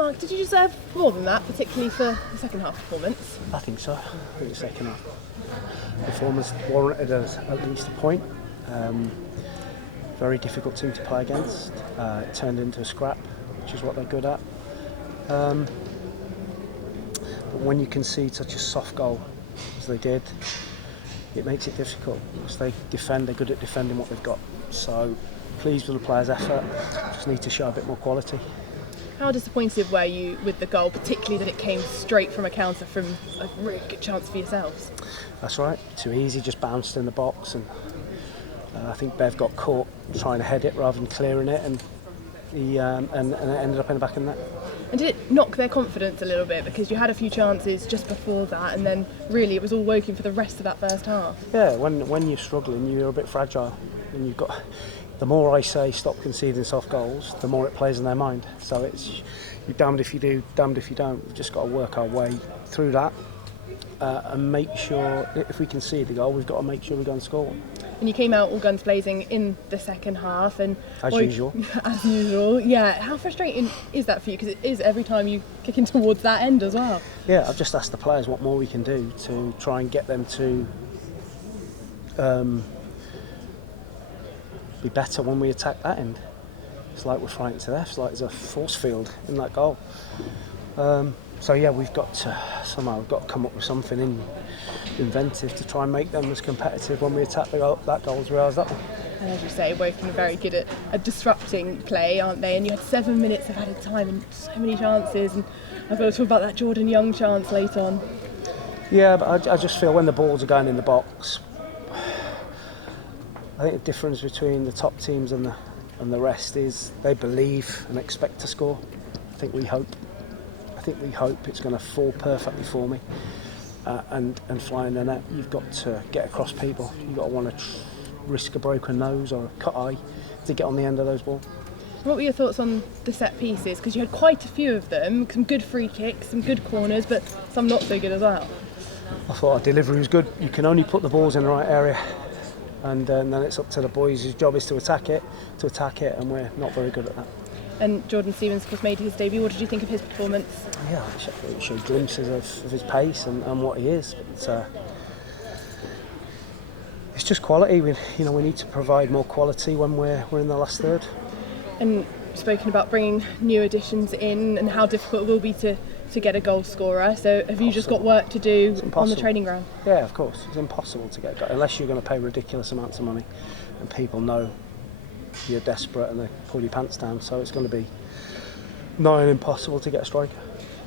Mark, did you deserve more than that, particularly for the second half performance? I think so. I think the second half performance warranted us at least a point. Very difficult team to play against. It turned into a scrap, which is what they're good at. But when you concede such a soft goal as they did, it makes it difficult. Because they defend, they're good at defending what they've got. So pleased with the players' effort. Just need to show a bit more quality. How disappointed were you with the goal, particularly that it came straight from a counter from a really good chance for yourselves? That's right. Too easy, just bounced in the box, and I think Bev got caught trying to head it rather than clearing it, and he and it ended up in the back of the net. And did it knock their confidence a little bit, because you had a few chances just before that, and then really it was all woken for the rest of that first half? Yeah, when you're struggling, you're a bit fragile, and you've got. The more I say stop conceding soft goals, the more it plays in their mind. So it's you're damned if you do, damned if you don't. We've just got to work our way through that and make sure if we concede the goal, we've got to make sure we go and score. And you came out all guns blazing in the second half, and as usual. As usual, yeah. How frustrating is that for you? Because it is every time you kick in towards that end as well. Yeah, I've just asked the players what more we can do to try and get them to be better when we attack that end. It's like we're frightened to death. It's like there's a force field in that goal. So yeah, we've got to come up with something inventive to try and make them as competitive when we attack that goal as well as that one. And as you say, both are very good at disrupting play, aren't they? And you had 7 minutes of added time and so many chances. And I've got to talk about that Jordan Young chance later on. Yeah, but I just feel when the balls are going in the box, I think the difference between the top teams and the rest is they believe and expect to score. I think we hope it's going to fall perfectly for me and fly in the net. You've got to get across people. You've got to want to risk a broken nose or a cut eye to get on the end of those balls. What were your thoughts on the set pieces? Because you had quite a few of them, some good free kicks, some good corners, but some not so good as well. I thought our delivery was good. You can only put the balls in the right area. And then it's up to the boys whose job is to attack it, and we're not very good at that. And Jordan Stevens, of course, made his debut. What did you think of his performance? Yeah, it showed glimpses of his pace and what he is. But, it's just quality. We need to provide more quality when we're in the last third. And you've spoken about bringing new additions in and how difficult it will be to get a goal scorer. So have you just got work to do on the training ground? Yeah, of course. It's impossible to get a goal unless you're going to pay ridiculous amounts of money and people know you're desperate and they pull your pants down. So it's going to be nigh impossible to get a striker.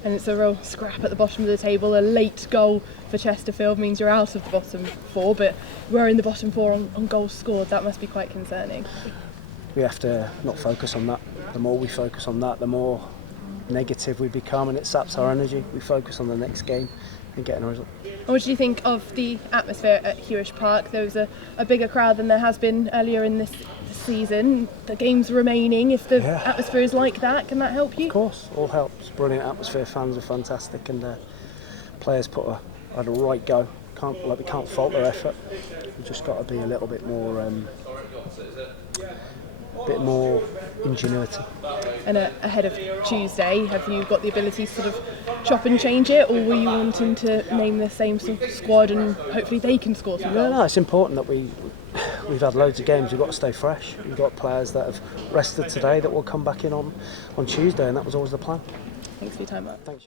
And it's a real scrap at the bottom of the table. A late goal for Chesterfield means you're out of the bottom four, but we're in the bottom four on goals scored. That must be quite concerning. We have to not focus on that. The more we focus on that, the more negative we become, and it saps our energy. We focus on the next game and getting a result. What did you think of the atmosphere at Hewish Park? There was a bigger crowd than there has been earlier in this season. The game's remaining. If the atmosphere is like that, can that help you? Of course, all helps. Brilliant atmosphere, fans are fantastic, and players had a right go. We can't fault their effort. We've just got to be a little bit more ingenuity. And ahead of Tuesday, have you got the ability to sort of chop and change it, or were you wanting to name the same sort of squad and hopefully they can score some goals? No, it's important that we've had loads of games. We've got to stay fresh. We've got players that have rested today that will come back in on Tuesday, and that was always the plan. Thanks for your time, Mark. Thanks.